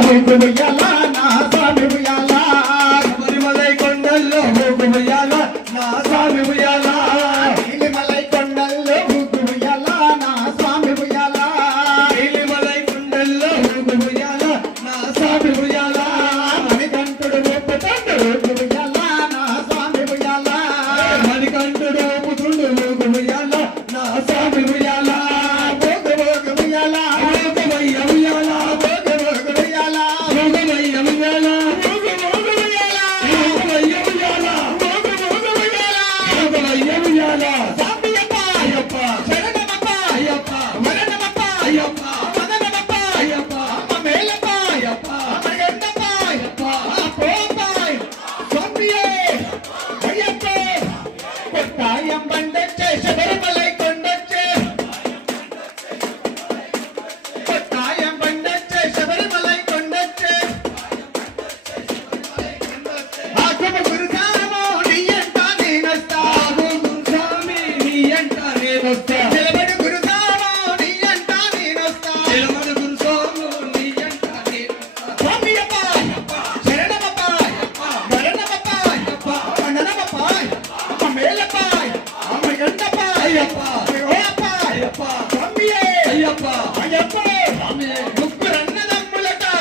ఉయ్యాల నా స్వామి ఉయ్యాల శబరిమలై కొండల్లో ఉయ్యాల నా స్వామి ఉయ్యాల నీలిమలై కొండల్లో ఉయ్యాల నా స్వామి ఉయ్యాల నీలిమలై కొండల్లో ఉయ్యాల నా స్వామి ఉయ్యాల మణికంఠుడు ఊపుతుండు ఉయ్యాల నా స్వామి ఉయ్యాల మణికంఠుడు ఊపుతుండు ఉయ్యాల నా స్వామి ఉయ్యాల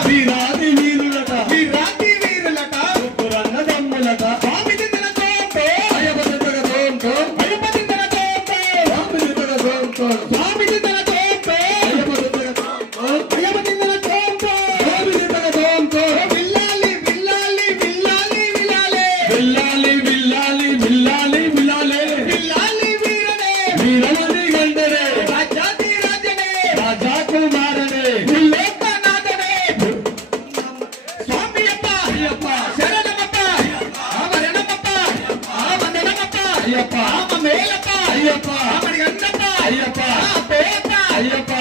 వీరాది వీరులట వీరాది వీరులట ముగ్గురన్నదమ్ములట స్వామి దిందన తోంతో అయ్యప్ప తోంతో అయ్యప్ప దిందన తోంతో స్వామి దిందన తోంతో స్వామి దిందన తోంతో అయ్యప్ప దిందన తోంతో స్వామి దిందన తోంతో విల్లాలి విల్లాలి విల్లాలి విల్లాలి విల్లాలి విల్లాలి విల్లాలి విల్లాలి వీరనే వీరమది గండరే రాజాది రాజనే రాజా కుమారనే అయ్యప్ప అయ్యప్ప అయ్యప్ప అయ్యప్ప